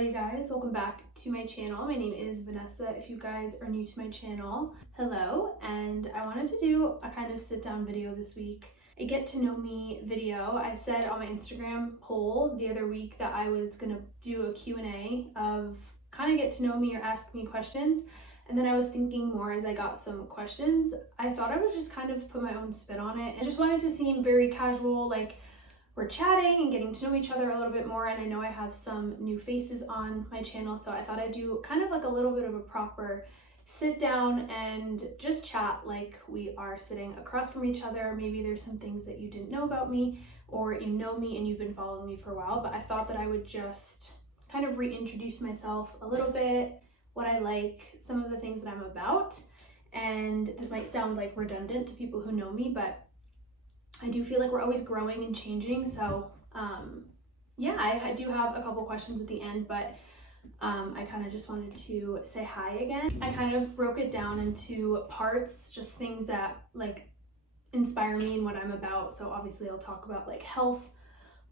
Hello you guys, welcome back to my channel. My name is Vanessa if you guys are new to my channel. Hello, and I wanted to do a kind of sit down video this week. A get to know me video. I said on my Instagram poll the other week that I was gonna do a Q&A of kind of get to know me or ask me questions. And then I was thinking more as I got some questions. I thought I would just kind of put my own spin on it. I just wanted to seem very casual, like we're chatting and getting to know each other a little bit more. And I know I have some new faces on my channel, so I thought I'd do kind of like a little bit of a proper sit down and just chat like we are sitting across from each other. Maybe there's some things that you didn't know about me, or you know me and you've been following me for a while, but I thought that I would just kind of reintroduce myself a little bit, what I like, some of the things that I'm about. And this might sound like redundant to people who know me, but I do feel like we're always growing and changing. So yeah, I do have a couple questions at the end, but I kind of just wanted to say hi again. I kind of broke it down into parts, just things that like inspire me and what I'm about. So obviously I'll talk about like health,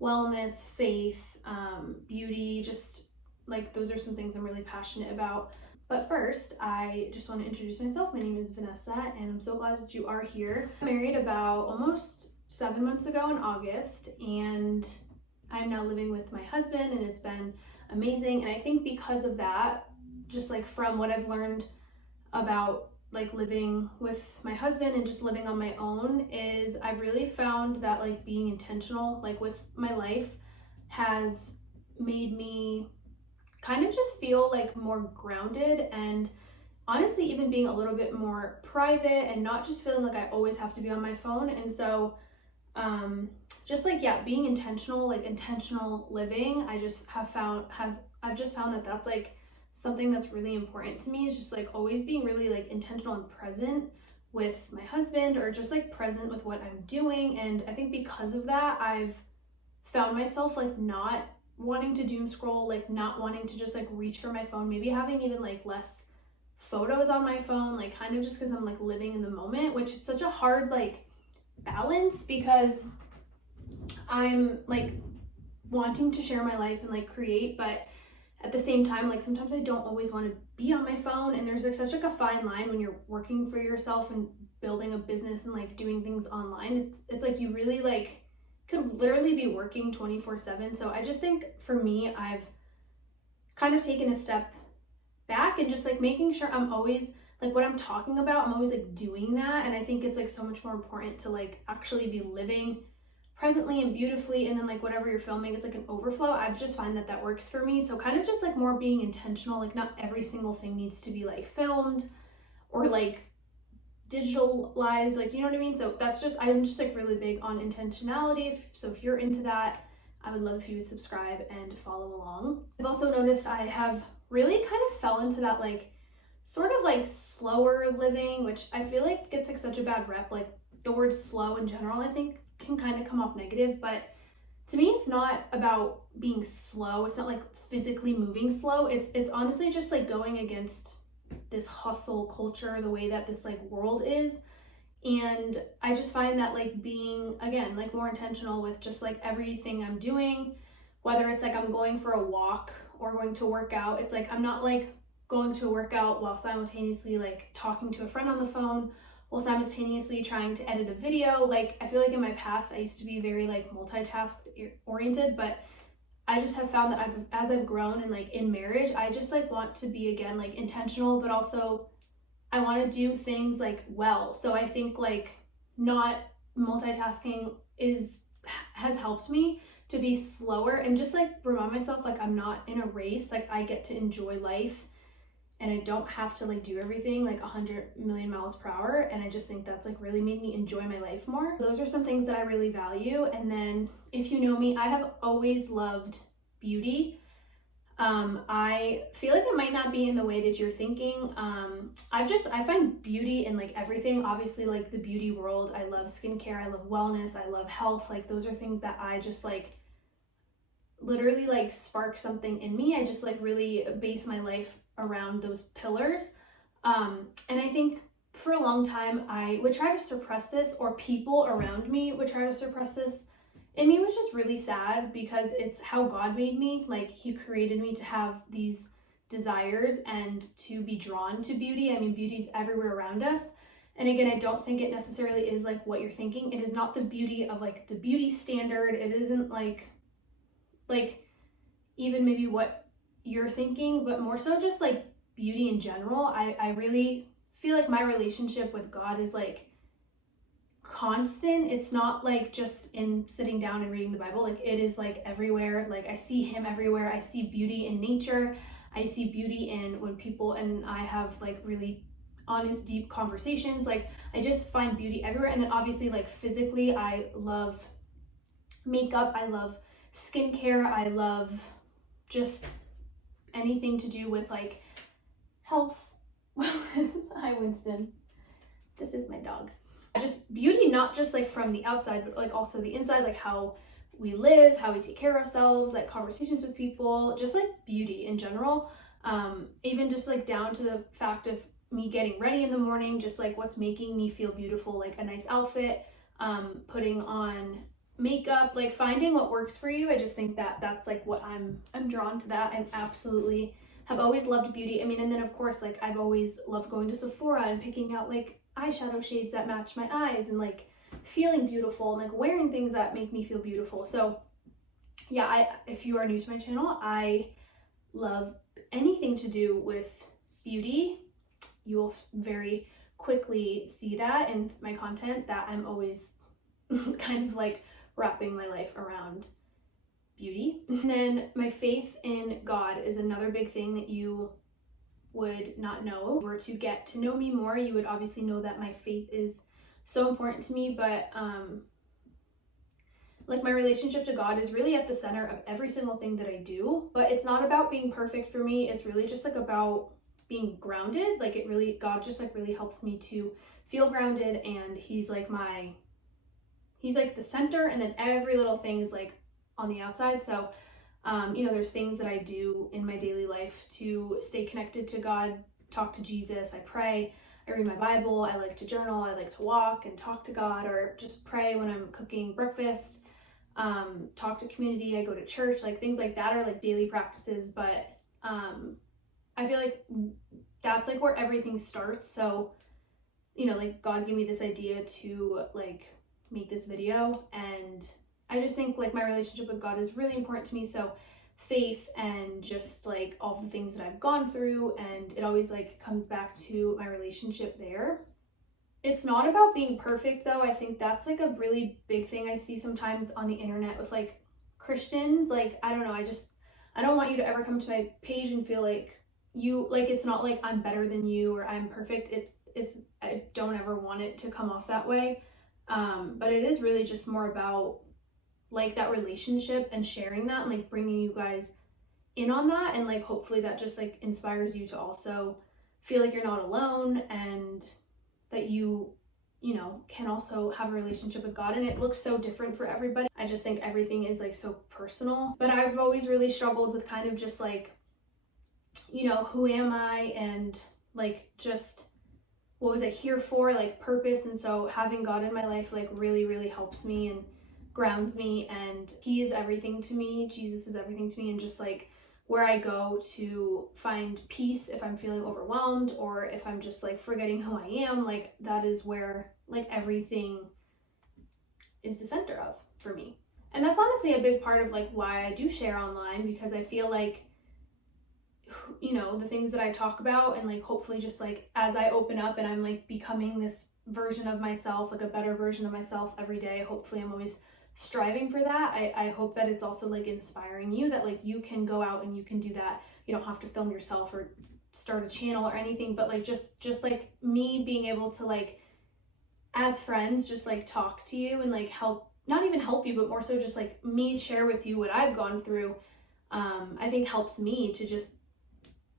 wellness, faith, beauty, just like those are some things I'm really passionate about. But first, I just want to introduce myself. My name is Vanessa, and I'm so glad that you are here. I'm married about almost 7 months ago in August, and I'm now living with my husband, and it's been amazing. And I think because of that, just like from what I've learned about like living with my husband and just living on my own, is I've really found that like being intentional like with my life has made me kind of just feel like more grounded, and honestly even being a little bit more private and not just feeling like I always have to be on my phone. And so just like, yeah, being intentional, like intentional living, I've just found that that's like something that's really important to me, is just like always being really like intentional and present with my husband, or just like present with what I'm doing. And I think because of that, I've found myself like not wanting to doom scroll, like not wanting to just like reach for my phone, maybe having even like less photos on my phone, like kind of just because I'm like living in the moment, which is such a hard like balance, because I'm like wanting to share my life and like create, but at the same time, like sometimes I don't always want to be on my phone. And there's like such like a fine line when you're working for yourself and building a business and like doing things online. It's like you really like could literally be working 24/7. So I just think for me, I've kind of taken a step back and just like making sure I'm always like what I'm talking about, I'm always like doing that. And I think it's like so much more important to like actually be living presently and beautifully, and then like whatever you're filming, it's like an overflow. I've just find that that works for me. So kind of just like more being intentional, like not every single thing needs to be like filmed or like digitalized, like, you know what I mean? So that's just, I'm just like really big on intentionality. So if you're into that, I would love if you would subscribe and follow along. I've also noticed I have really kind of fell into that like sort of like slower living, which I feel like gets like such a bad rep. Like the word slow in general, I think can kind of come off negative, but to me it's not about being slow. It's not like physically moving slow. It's honestly just like going against this hustle culture, the way that this like world is. And I just find that like being, again, like more intentional with just like everything I'm doing, whether it's like I'm going for a walk or going to work out, it's like I'm not like going to a workout while simultaneously like talking to a friend on the phone, while simultaneously trying to edit a video. Like I feel like in my past I used to be very like multitask oriented, but I just have found that as I've grown and like in marriage, I just like want to be again like intentional, but also I want to do things like well. So I think like not multitasking has helped me to be slower and just like remind myself like I'm not in a race. Like I get to enjoy life and I don't have to like do everything like 100 million miles per hour. And I just think that's like really made me enjoy my life more. Those are some things that I really value. And then if you know me, I have always loved beauty. I feel like it might not be in the way that you're thinking. I find beauty in like everything. Obviously like the beauty world, I love skincare, I love wellness, I love health. Like those are things that I just like literally like spark something in me. I just like really base my life around those pillars. And I think for a long time I would try to suppress this, or people around me would try to suppress this in me was just really sad because it's how God made me. Like, he created me to have these desires and to be drawn to beauty. I mean, beauty's everywhere around us. And again, I don't think it necessarily is like what you're thinking. It is not the beauty of like the beauty standard. It isn't like even maybe what you're thinking, but more so just like beauty in general. I really feel like my relationship with God is like constant. It's not like just in sitting down and reading the Bible. Like, it is like everywhere. Like, I see him everywhere. I see beauty in nature. I see beauty in when people and I have like really honest, deep conversations. Like, I just find beauty everywhere. And then obviously, like, physically, I love makeup. I love skincare. I love just anything to do with like health, wellness. Hi, Winston. This is my dog. Just beauty, not just like from the outside, but like also the inside, like how we live, how we take care of ourselves, like conversations with people, just like beauty in general. Even just like down to the fact of me getting ready in the morning, just like what's making me feel beautiful, like a nice outfit, putting on makeup, like finding what works for you. I just think that that's like what I'm drawn to that. I absolutely have always loved beauty. I mean, and then of course, like I've always loved going to Sephora and picking out like eyeshadow shades that match my eyes and like feeling beautiful and like wearing things that make me feel beautiful. So yeah, if you are new to my channel, I love anything to do with beauty. You will very quickly see that in my content, that I'm always kind of like wrapping my life around beauty. And then my faith in God is another big thing that you would not know. If you were to get to know me more, you would obviously know that my faith is so important to me, but like my relationship to God is really at the center of every single thing that I do. But it's not about being perfect for me. It's really just like about being grounded. Like, it really, God just like really helps me to feel grounded, and he's like the center, and then every little thing is like on the outside. So you know, there's things that I do in my daily life to stay connected to God, talk to Jesus. I pray, I read my Bible, I like to journal, I like to walk and talk to God, or just pray when I'm cooking breakfast, talk to community, I go to church, like things like that are like daily practices. But I feel like that's like where everything starts. So, you know, like God gave me this idea to like make this video, and I just think like my relationship with God is really important to me. So faith and just like all the things that I've gone through, and it always like comes back to my relationship there. It's not about being perfect though. I think that's like a really big thing I see sometimes on the internet with like Christians. Like, I don't know, I don't want you to ever come to my page and feel like it's not like I'm better than you or I'm perfect. I don't ever want it to come off that way. But it is really just more about like that relationship and sharing that and like bringing you guys in on that, and like hopefully that just like inspires you to also feel like you're not alone, and that you know, can also have a relationship with God. And it looks so different for everybody. I just think everything is like so personal. But I've always really struggled with kind of just like, you know, who am I, and like just what was I here for, like purpose. And so having God in my life like really, really helps me and grounds me, and he is everything to me. Jesus is everything to me, and just like where I go to find peace if I'm feeling overwhelmed, or if I'm just like forgetting who I am, like that is where like everything is the center of for me. And that's honestly a big part of like why I do share online, because I feel like, you know, the things that I talk about, and like hopefully just like as I open up and I'm like becoming this version of myself, like a better version of myself every day, hopefully I'm always striving for that. I hope that it's also like inspiring you, that like you can go out and you can do that. You don't have to film yourself or start a channel or anything, but like just like me being able to like as friends just like talk to you and like help, not even help you, but more so just like me share with you what I've gone through, I think helps me to just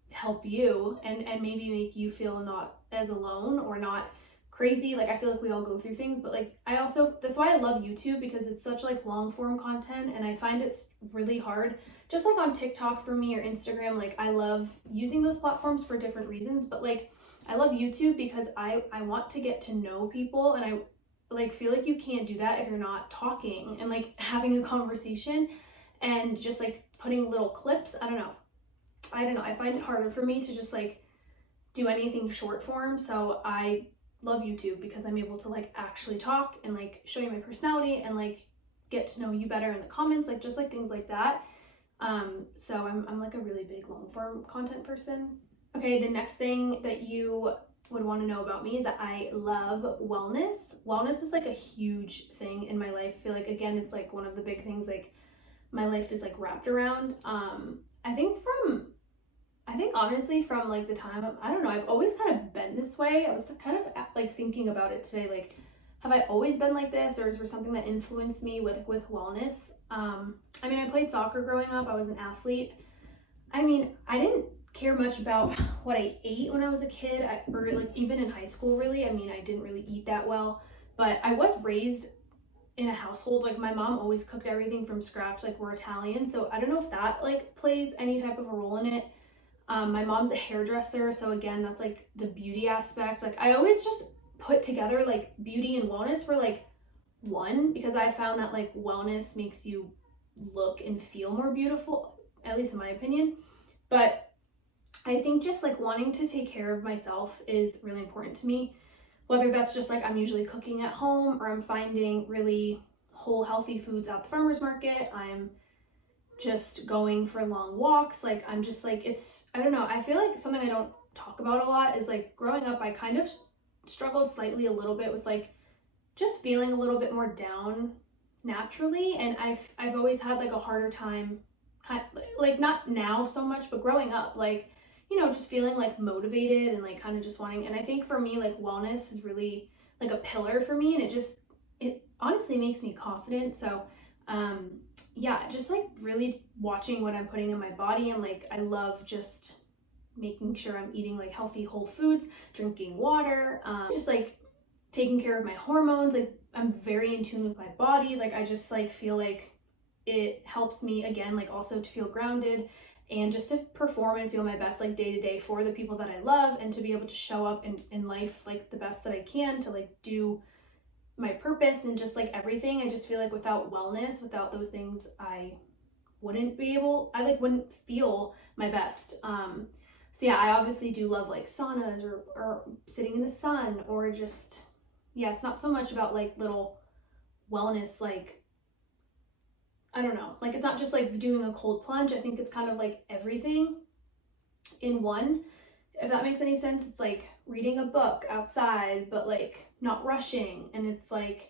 help you and maybe make you feel not as alone or not crazy. Like I feel like we all go through things, but like that's why I love YouTube, because it's such like long form content, and I find it's really hard, just like on TikTok for me or Instagram. Like I love using those platforms for different reasons, but like I love YouTube because I want to get to know people, and like feel like you can't do that if you're not talking and like having a conversation and just like putting little clips. I don't know. I find it harder for me to just like do anything short form. So I love YouTube because I'm able to like actually talk and like show you my personality and like get to know you better in the comments, like just like things like that. So I'm like a really big long form content person. Okay, the next thing that you would want to know about me is that I love wellness. Wellness is like a huge thing in my life. I feel like, again, it's like one of the big things like my life is like wrapped around. I think honestly from like the time, I don't know, I've always kind of been this way. I was kind of like thinking about it today, like, have I always been like this, or is there something that influenced me with wellness? I mean, I played soccer growing up. I was an athlete. I mean, I didn't care much about what I ate when I was a kid, or like even in high school, really. I mean, I didn't really eat that well, but I was raised in a household, like my mom always cooked everything from scratch, like we're Italian, so I don't know if that like plays any type of a role in it. My mom's a hairdresser, so again, that's like the beauty aspect. Like I always just put together like beauty and wellness for like one, because I found that like wellness makes you look and feel more beautiful, at least in my opinion. But I think just like wanting to take care of myself is really important to me, whether that's just like I'm usually cooking at home or I'm finding really whole healthy foods at the farmer's market. I'm just going for long walks. Like I'm just like, I don't know, I feel like something I don't talk about a lot is like growing up I kind of struggled slightly a little bit with like just feeling a little bit more down naturally, and I've always had like a harder time like not now so much, but growing up, like, you know, just feeling like motivated and like kind of just wanting, and I think for me like wellness is really like a pillar for me, and it honestly makes me confident. So yeah, just like really watching what I'm putting in my body, and like I love just making sure I'm eating like healthy whole foods, drinking water, just like taking care of my hormones. Like I'm very in tune with my body. Like I just like feel like it helps me, again, like also to feel grounded and just to perform and feel my best like day to day for the people that I love, and to be able to show up in life like the best that I can, to like do my purpose and just like everything. I just feel like without wellness, without those things, I wouldn't feel my best. So yeah, I obviously do love like saunas or sitting in the sun, or just, yeah, it's not so much about like little wellness, like, I don't know, like it's not just like doing a cold plunge. I think it's kind of like everything in one, if that makes any sense. It's like reading a book outside, but like not rushing. And it's like,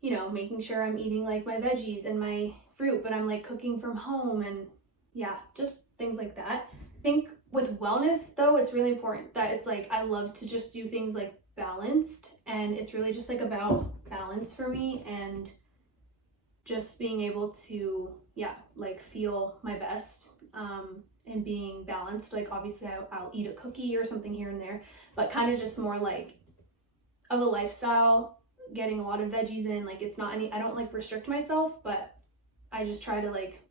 you know, making sure I'm eating like my veggies and my fruit, but I'm like cooking from home, and yeah, just things like that. I think with wellness though, it's really important that it's like, I love to just do things like balanced, and it's really just like about balance for me, and just being able to, yeah, like feel my best, and being balanced. Like obviously I'll eat a cookie or something here and there, but kind of just more like of a lifestyle, getting a lot of veggies in. Like it's not I don't like restrict myself, but I just try to like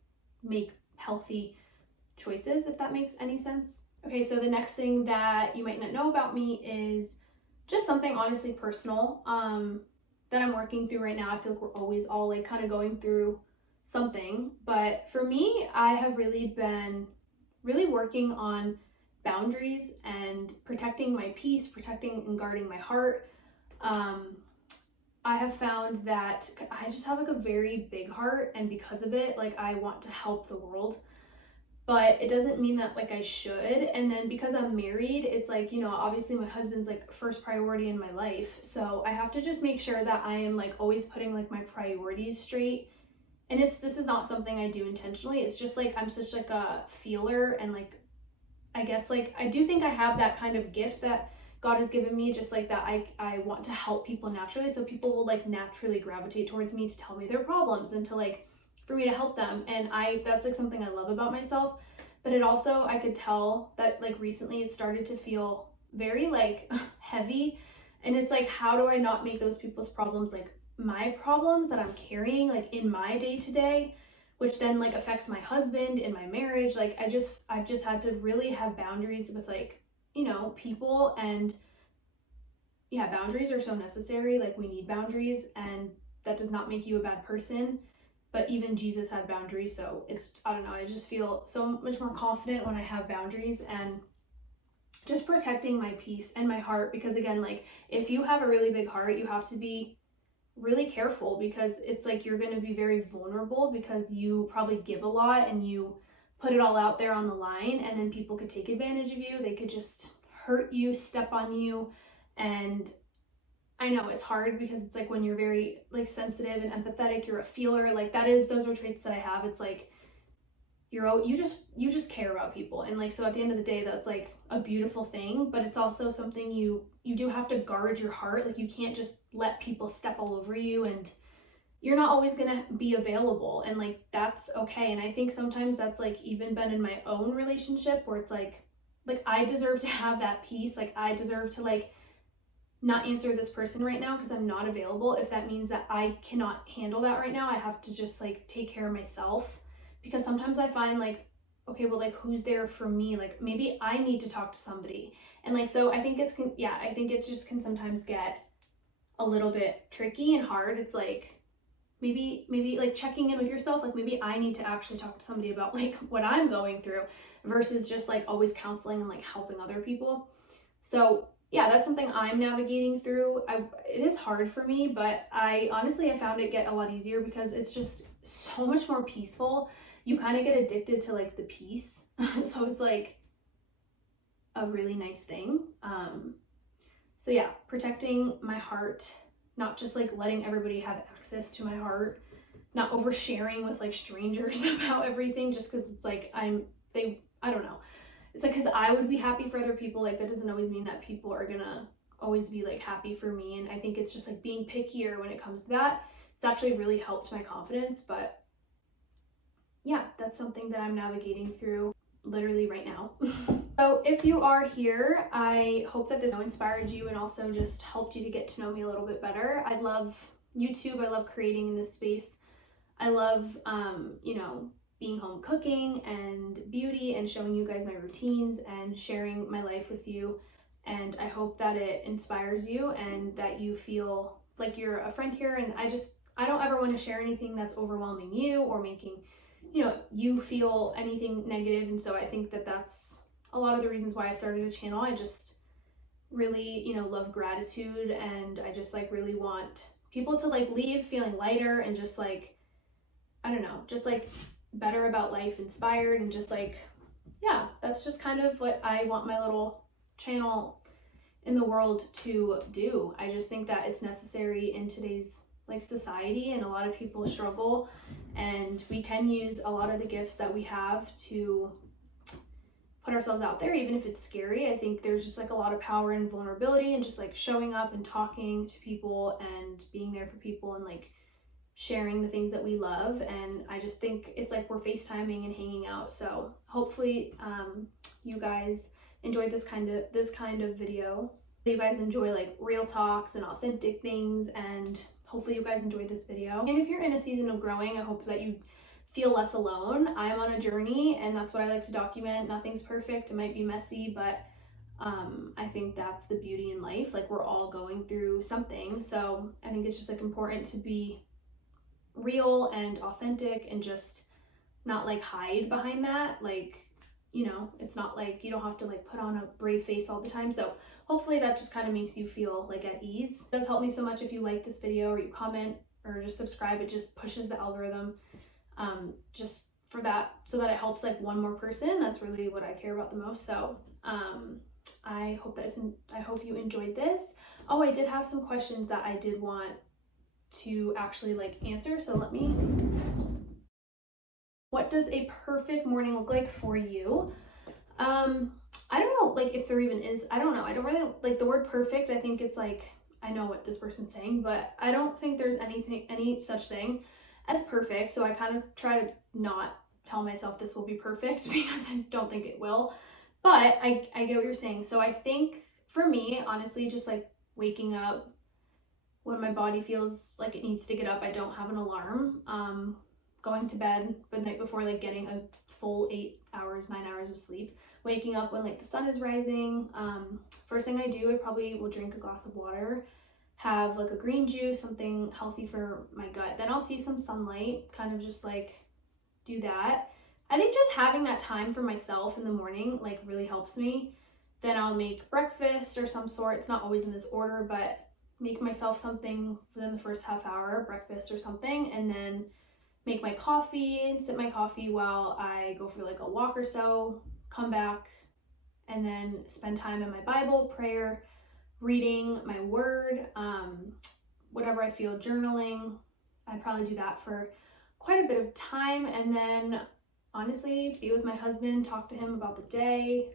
make healthy choices, if that makes any sense. Okay, so the next thing that you might not know about me is just something honestly personal, that I'm working through right now. I feel like we're always all like kind of going through something, but for me, I have really been working on boundaries and protecting my peace, protecting and guarding my heart. I have found that I just have like a very big heart, and because of it, like I want to help the world, but it doesn't mean that like I should. And then because I'm married, it's like, you know, obviously my husband's like first priority in my life. So I have to just make sure that I am like always putting like my priorities straight. And this is not something I do intentionally. It's just like I'm such like a feeler, and like I guess like I do think I have that kind of gift that God has given me, just like that I want to help people naturally. So people will like naturally gravitate towards me to tell me their problems and to like for me to help them. And that's like something I love about myself. But it also, I could tell that like recently it started to feel very like heavy. And it's like, how do I not make those people's problems like my problems that I'm carrying like in my day to day, which then like affects my husband and my marriage. Like I've just had to really have boundaries with like, you know, people, and yeah, boundaries are so necessary. Like, we need boundaries, and that does not make you a bad person. But even Jesus had boundaries, so it's, I don't know, I just feel so much more confident when I have boundaries, and just protecting my peace and my heart. Because again, like, if you have a really big heart, you have to be really careful, because it's like you're going to be very vulnerable, because you probably give a lot and you put it all out there on the line, and then people could take advantage of you. They could just hurt you, step on you. And I know it's hard, because it's like when you're very like sensitive and empathetic, you're a feeler, like those are traits that I have. It's like you just care about people, and like, so at the end of the day, that's like a beautiful thing, but it's also something you do have to guard your heart. Like, you can't just let people step all over you, and you're not always gonna be available, and like, that's okay. And I think sometimes that's like even been in my own relationship, where it's like I deserve to have that peace. Like, I deserve to like not answer this person right now because I'm not available. If that means that I cannot handle that right now, I have to just like take care of myself. Because sometimes I find like, okay, well, like, who's there for me? Like, maybe I need to talk to somebody. And like, so I think I think it just can sometimes get a little bit tricky and hard. It's like, maybe like checking in with yourself, like, maybe I need to actually talk to somebody about like what I'm going through, versus just like always counseling and like helping other people. So yeah, that's something I'm navigating through. It is hard for me, but I found it get a lot easier, because it's just so much more peaceful. You kind of get addicted to like the peace. So it's like a really nice thing. So yeah, protecting my heart, not just like letting everybody have access to my heart, not oversharing with like strangers about everything, just because it's like I don't know. It's like, because I would be happy for other people, like, that doesn't always mean that people are gonna always be like happy for me. And I think it's just like being pickier when it comes to that. It's actually really helped my confidence. But yeah, that's something that I'm navigating through literally right now. So if you are here, I hope that this inspired you and also just helped you to get to know me a little bit better. I love YouTube. I love creating in this space. I love, being home cooking and beauty, and showing you guys my routines and sharing my life with you. And I hope that it inspires you and that you feel like you're a friend here. And I don't ever want to share anything that's overwhelming you or making, you feel anything negative. And so I think that that's a lot of the reasons why I started a channel. I just really, love gratitude, and I just like really want people to like leave feeling lighter, and just like, I don't know, just like better about life, inspired, and just like, yeah, that's just kind of what I want my little channel in the world to do. I just think that it's necessary in today's like society, and a lot of people struggle, and we can use a lot of the gifts that we have to put ourselves out there, even if it's scary. I think there's just like a lot of power in vulnerability, and just like showing up and talking to people and being there for people, and like sharing the things that we love. And I just think it's like we're FaceTiming and hanging out. So hopefully you guys enjoyed this kind of video. You guys enjoy like real talks and authentic things, and hopefully you guys enjoyed this video. And if you're in a season of growing, I hope that you feel less alone. I'm on a journey, and that's what I like to document. Nothing's perfect. It might be messy, but I think that's the beauty in life. Like, we're all going through something. So I think it's just like important to be real and authentic, and just not like hide behind that. Like, it's not like you don't have to like put on a brave face all the time. So hopefully that just kind of makes you feel like at ease. It does help me so much if you like this video, or you comment, or just subscribe. It just pushes the algorithm, just for that, so that it helps like one more person. That's really what I care about the most. So I hope you enjoyed this. Oh, I did have some questions that I did want to actually like answer. So what does a perfect morning look like for you? I don't know, like, if there even is. I don't know. I don't really like the word perfect. I think it's like, I know what this person's saying, but I don't think there's any such thing as perfect. So I kind of try to not tell myself this will be perfect, because I don't think it will. But I get what you're saying. So I think for me, honestly, just like waking up when my body feels like it needs to get up. I don't have an alarm. going to bed the night before, like getting a full 8 hours, 9 hours of sleep, waking up when like the sun is rising. First thing I do, I probably will drink a glass of water, have like a green juice, something healthy for my gut. Then I'll see some sunlight, kind of just like do that. I think just having that time for myself in the morning like really helps me. Then I'll make breakfast or some sort. It's not always in this order, but make myself something within the first half hour, breakfast or something, and then make my coffee and sip my coffee while I go for like a walk or so, come back, and then spend time in my Bible, prayer, reading my word, whatever I feel, journaling. I probably do that for quite a bit of time, and then honestly be with my husband, talk to him about the day,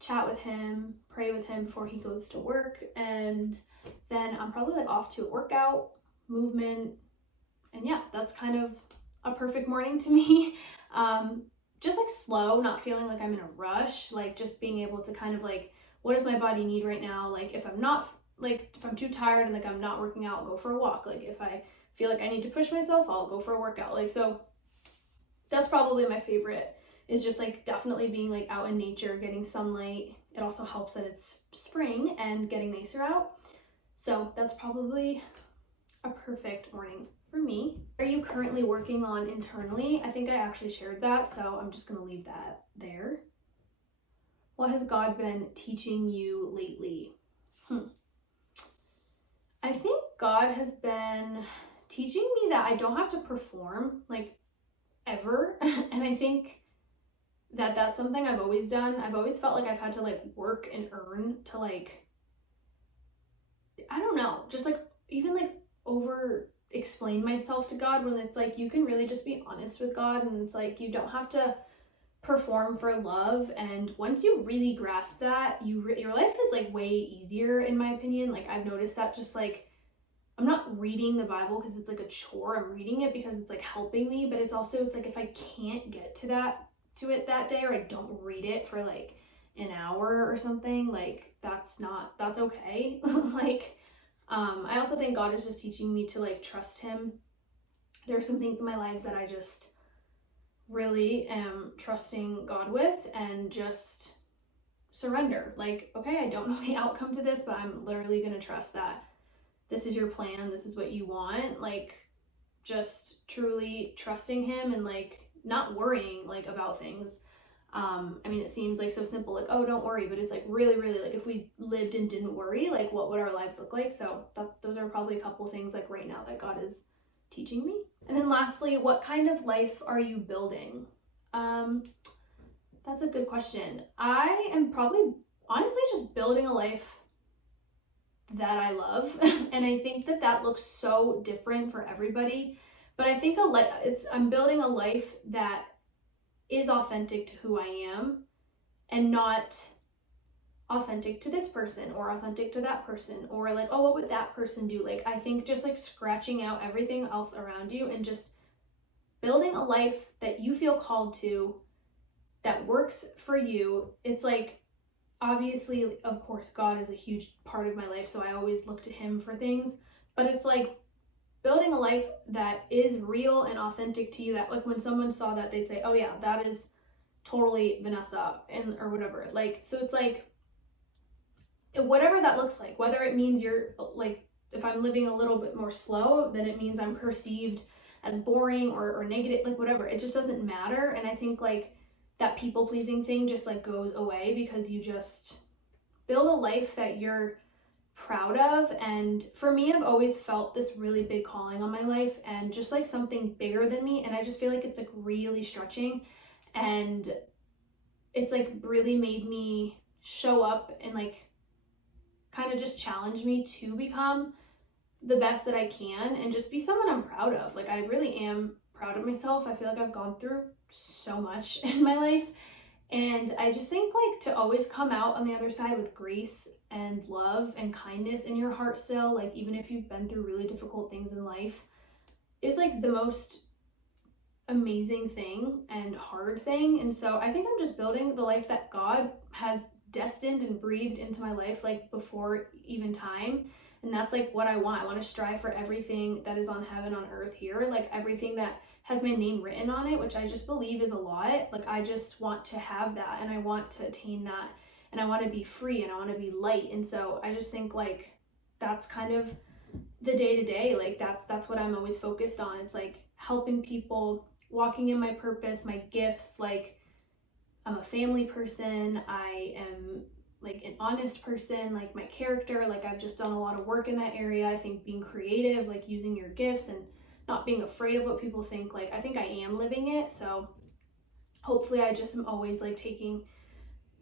chat with him, pray with him before he goes to work, and then I'm probably like off to a workout, movement, and yeah, that's kind of a perfect morning to me. Just like slow, not feeling like I'm in a rush, like just being able to kind of like, what does my body need right now? Like if I'm too tired and like I'm not working out, I'll go for a walk. Like if I feel like I need to push myself, I'll go for a workout. Like, so that's probably my favorite, is just like definitely being like out in nature, getting sunlight. It also helps that it's spring and getting nicer out. So that's probably a perfect morning for me. Are you currently working on internally? I think I actually shared that, so I'm just gonna leave that there. What has God been teaching you lately? I think God has been teaching me that I don't have to perform like ever. And I think that that's something I've always done. I've always felt like I've had to like work and earn to like, I don't know, just like even like over explain myself to God, when it's like you can really just be honest with God, and it's like you don't have to perform for love. And once you really grasp that, your life is like way easier, in my opinion. Like I've noticed that just like I'm not reading the Bible because it's like a chore. I'm reading it because it's like helping me, but it's like if I can't get to it that day, or I don't read it for like an hour or something, like that's okay. Like I also think God is just teaching me to like trust him. There are some things in my lives that I just really am trusting God with, and just surrender. Like, okay, I don't know the outcome to this, but I'm literally going to trust that this is your plan, this is what you want. Like just truly trusting him and like not worrying like about things. I mean, it seems like so simple, like, oh, don't worry, but it's like really, really, like if we lived and didn't worry, like what would our lives look like? So those are probably a couple things like right now that God is teaching me. And then lastly, what kind of life are you building? That's a good question. I am probably honestly just building a life that I love. And I think that looks so different for everybody, but I think I'm building a life that is authentic to who I am, and not authentic to this person or authentic to that person, or like, oh, what would that person do? Like I think just like scratching out everything else around you and just building a life that you feel called to, that works for you. It's like, obviously, of course, God is a huge part of my life, so I always look to him for things, but it's like building a life that is real and authentic to you, that like when someone saw that, they'd say, oh yeah, that is totally Vanessa, and or whatever. Like, so it's like whatever that looks like, whether it means you're like, if I'm living a little bit more slow, then it means I'm perceived as boring or negative, like whatever, it just doesn't matter. And I think like that people pleasing thing just like goes away, because you just build a life that you're proud of. And for me, I've always felt this really big calling on my life, and just like something bigger than me, and I just feel like it's like really stretching, and it's like really made me show up and like kind of just challenge me to become the best that I can and just be someone I'm proud of. Like I really am proud of myself. I feel like I've gone through so much in my life, and I just think like to always come out on the other side with grace and love and kindness in your heart still, like even if you've been through really difficult things in life, is like the most amazing thing and hard thing. And so I think I'm just building the life that God has destined and breathed into my life like before even time. And that's like what I want. I want to strive for everything that is on heaven on earth here, like everything that has my name written on it, which I just believe is a lot. Like, I just want to have that, and I want to attain that, and I want to be free, and I want to be light. And so I just think like that's kind of the day-to-day, like that's what I'm always focused on. It's like helping people, walking in my purpose, my gifts. Like, I'm a family person, I am like an honest person, like my character, like I've just done a lot of work in that area. I think being creative, like using your gifts and not being afraid of what people think, like I think I am living it. So hopefully I just am always like taking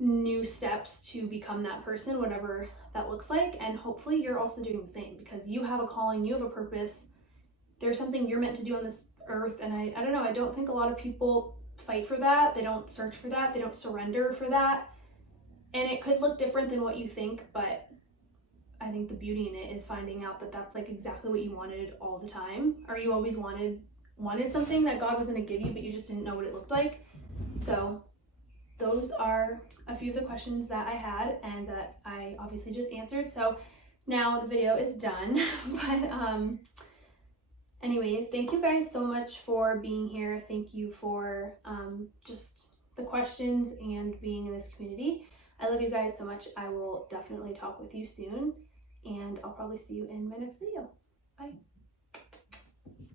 new steps to become that person, whatever that looks like. And hopefully you're also doing the same, because you have a calling, you have a purpose, there's something you're meant to do on this earth. And I don't know, I don't think a lot of people fight for that. They don't search for that. They don't surrender for that. And it could look different than what you think, but I think the beauty in it is finding out that that's like exactly what you wanted all the time, or you always wanted something that God was going to give you, but you just didn't know what it looked like. So those are a few of the questions that I had and that I obviously just answered. So now the video is done. But anyways, thank you guys so much for being here. Thank you for just the questions and being in this community. I love you guys so much. I will definitely talk with you soon, and I'll probably see you in my next video.